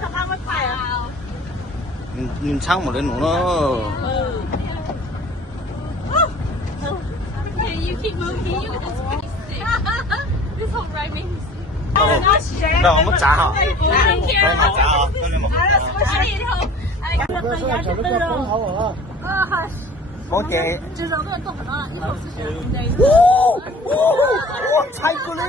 Thằng ăn mới phải à? Nhìn sang một cái nụ nó. You keep moving, you just this whole rhyming. Đâu mất trả hả? I don't care. Đâu mất trả hả? I need help. Có chị. Chạy cô đi.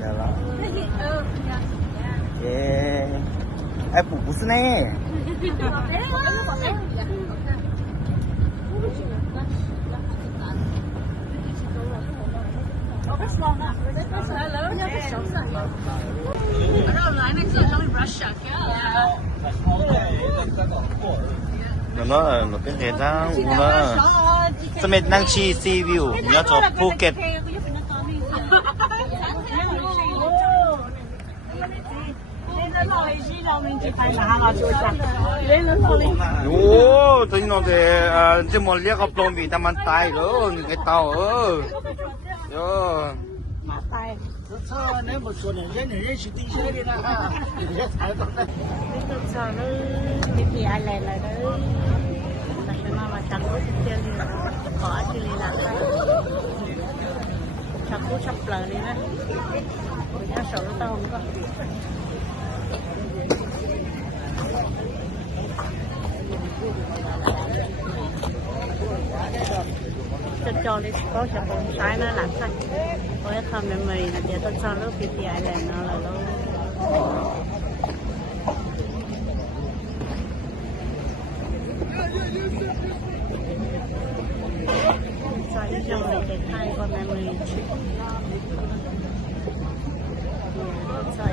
Dạ là. 예. 아, 뭐 무슨 해? nó cái hệ thống nó cho mình năng chi sea view nhớ cho Phuket 오, tôi nói thế, chỉ một liếc gặp lông vì ta mang tay rồi, cái tàu rồi. nếu một số này chỉ đi chơi đi nào ha, để踩到的。呢個就呢，你哋嗌嚟嚟呢，但係媽媽chẳng có thực hiện gì, có chỉ là chặt cú chặt lợn đi nè, nhà sầu tao không có. cho đi có sẽ bông trái nó làm sao có không nên mì là để tôi cho lúc thì ai này nó là nó cho đi cho mình để thay con này mì cho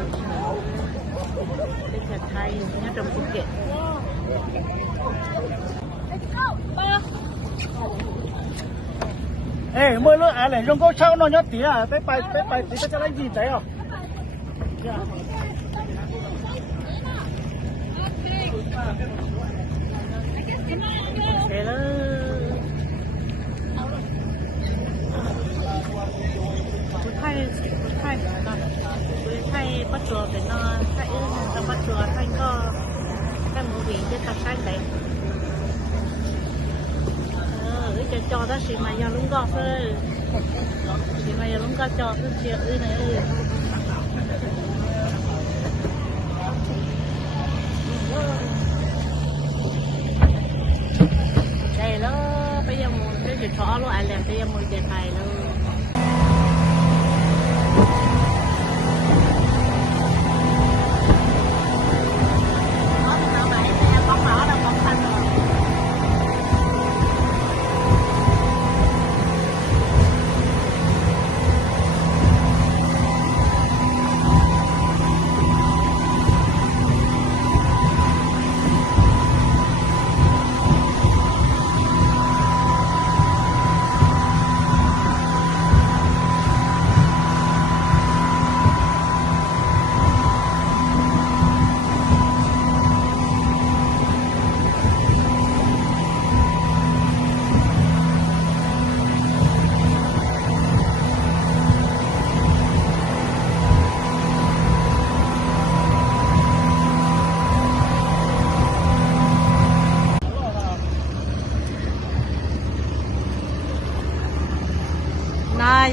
đi thật thay nhớ trong Phuket ê mới lúc à này trong câu trao nó nhớ tí à tới bài tí cho lấy gì đấy à thế đó thay bắt chuột để nó thay nó bắt chuột thay có cái mũ vị cho ta sáng đẹp cho đó xí mà giờ lúng gọt thôi xí mà giờ lúng gọt cho cái chuyện này đây đó bây giờ muốn cái chuyện chó luôn ai làm bây giờ muốn chuyện này luôn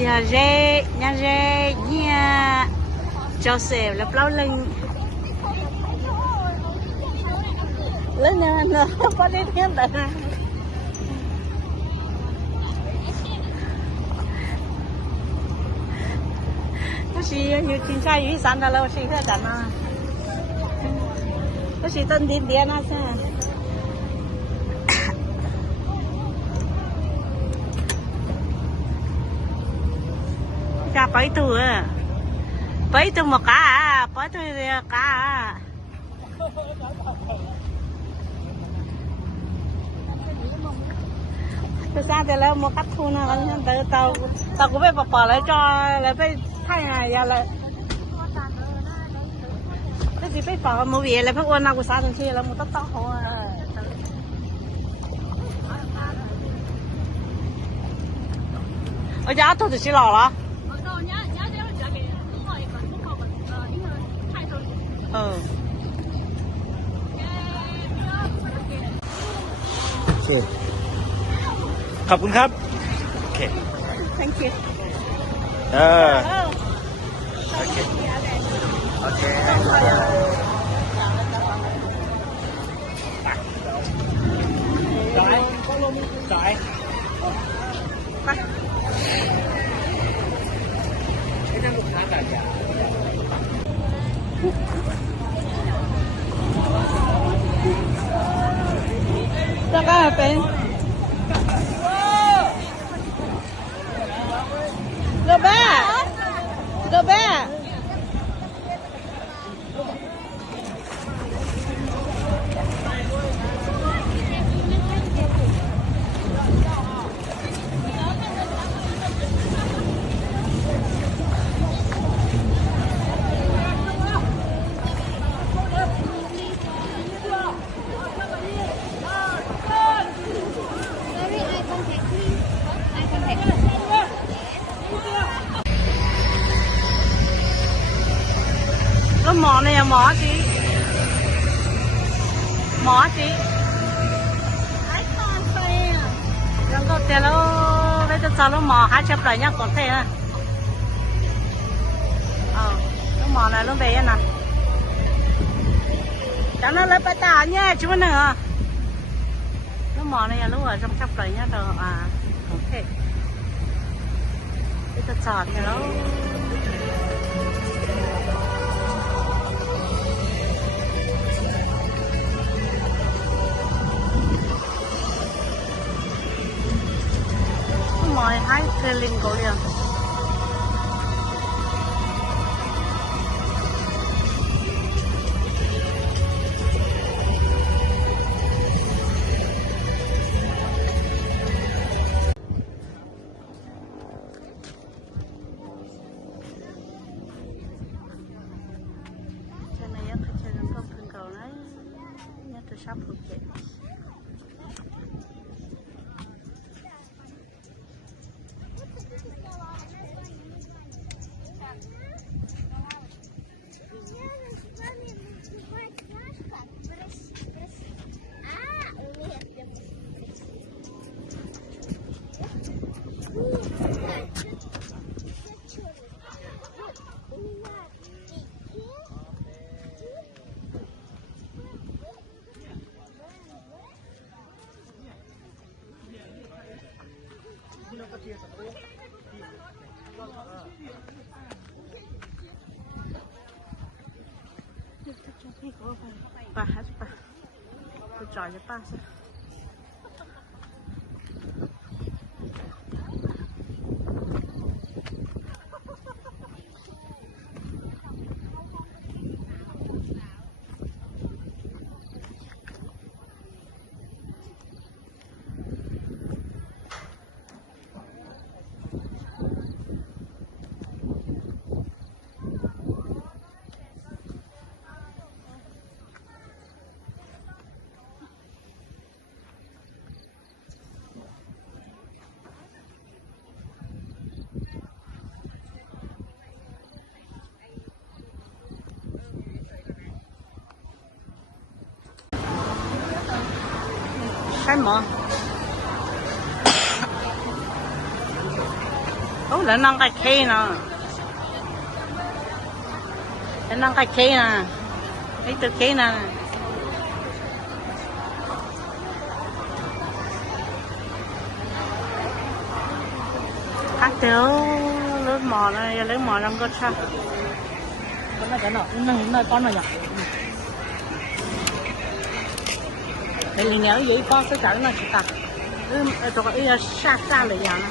nhà rê nhà Joseph là bao lần lớn nhà nó có đi thêm đấy có gì nhiều tin sai như sản đó là gì hết cả nó có gì tên tin điện nó sao bấy tu một cá à bấy tu cá à tôi sang thì là một cắt thu nào tao cũng phải bỏ lại cho lại phải thay này giờ lại cái gì phải bỏ một việc lại phải ôn nào của sao thằng kia là một tóc tóc hồ 我家头就洗老了。我到人家这样交给弄好一个，弄好个那个菜头。嗯。โอเคขอบคุณครับโอเค Thank you. โอเคโอเคจ่ายจ่าย ไป ให้นั่งลูกค้าจ่ายยา 这个เป็นGo back. Go back. Có mỏ này là mỏ chị. Mỏ chị. Đừng có tiền đâu, bây giờ cho nó mỏ 2 chục lại nhá, còn thế à. Nó mỏ này nó về nè. Cho nó lấy bát tà nha, chú nữa. Nó mỏ này là lúc ở trong chục lại nhá, rồi à, ok. Bây giờ cho thì nó mọi hai cái linh cổ liền cho này á chơi nó không thường cầu đấy nhất là sắp phục vậy. Bà hết bà. Tôi chọn cho bà xem. Cái mỏ. Lại năng cái khe nè. Lại năng cái khe nè. Cái từ khe nè. Các tiểu lớn mỏ này, lớn mỏ làm có sao? Cái nào, nó con nào nhỉ? Để liền nhau dưới con sẽ chở nó chỉ tạt, tụi cái xa xa lại vậy nè,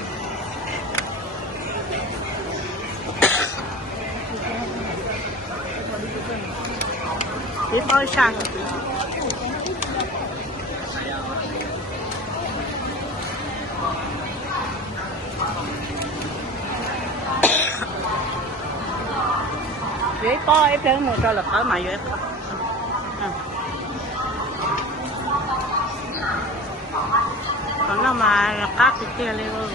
đi coi xa, dưới coi em thấy một trò là khỏi mày vậy. Còn nó mà là cát thì kia lên luôn.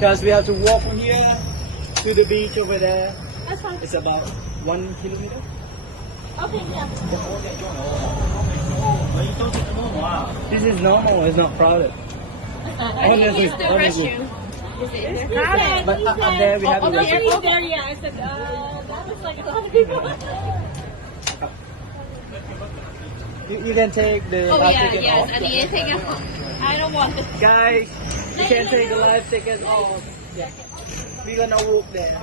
Because we have to walk from here to the beach over there. That's fine. It's about 1 kilometer. Okay, yeah. This is normal. It's not crowded. Honestly, Use the restroom. Yeah, But up there we have a Okay, restroom. over there, yeah. I said, that looks like a lot of people. You can take the Oh, life yeah, ticket yes. off. I need to take it off. I don't want this. Guys, you can take the life ticket off. Yeah. We're gonna walk there.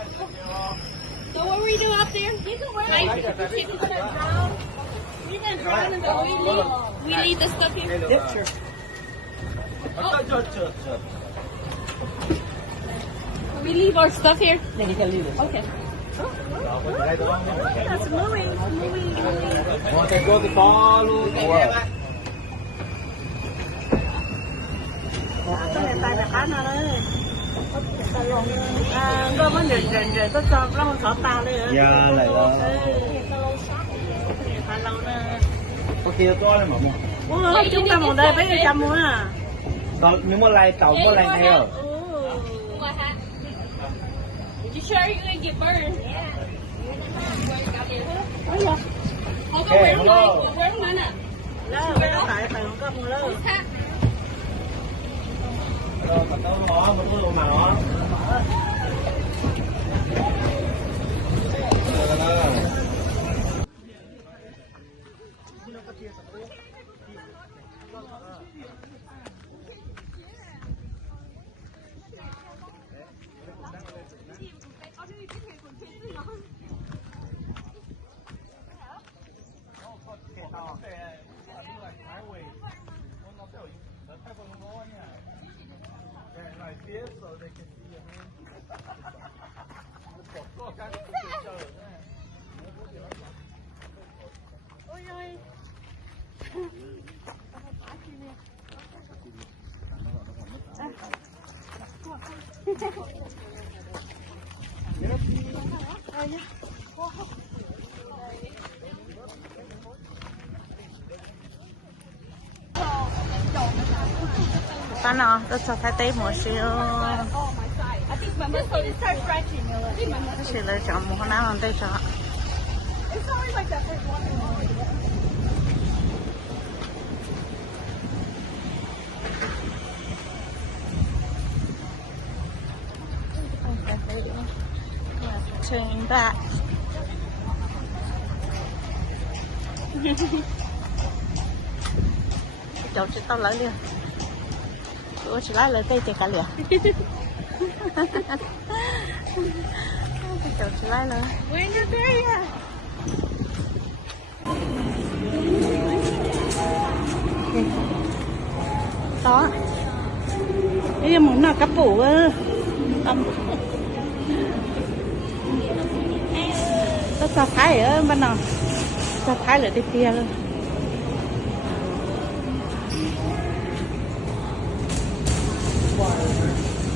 So what we do up there? You can wear like, if you're gonna drown, you're gonna drown and then we leave the stuff here. Yep, sure. We leave our stuff here. Yeah, you can leave it. Okay. That's moving. Want to go to ball luôn. Cái này tay là khá nào đấy. Có vấn đề rồi tôi cho nó xỏ tao đi. Dạ lại là Phải lâu nữa. Ok, tôi là mở một. Ủa, chúng ta một đây với cái trăm muốn à? Còn nếu mà lại tàu có lại hay ở. What happened? You sure you're gonna get burned? Yeah. Ủa có quên không? Quên không anh à? Đó, cái đó tại phải không có một lớp. Mà tao nó mà tôi mà nó. Sao nào, tôi cho thái tế một xíu. I think my muscle is start stretching. I think my muscle. Chỉ là chọn một nào làm tay cho. It's always like that first one. Turn back. Cháu chỉ tao lấy liền. Tôi chỉ lấy cây thì cả liền. Cháu chỉ lấyเลย. When you're there, yeah. Đó. Đây là món nào cắp phủ tâm. Tôi sao thái ở bên nào. Sao thái ở đây kia luôn.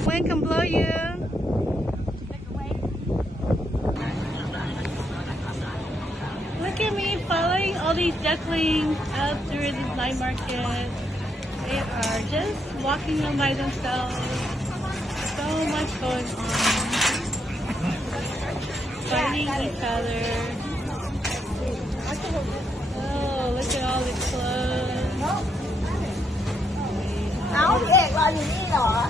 Wind can blow you. Look at me following all these ducklings out through this night market. They are just walking on by themselves. So much going on. Fighting each other. Oh, look at all the clothes. Áo đẹp là gì đi rồi.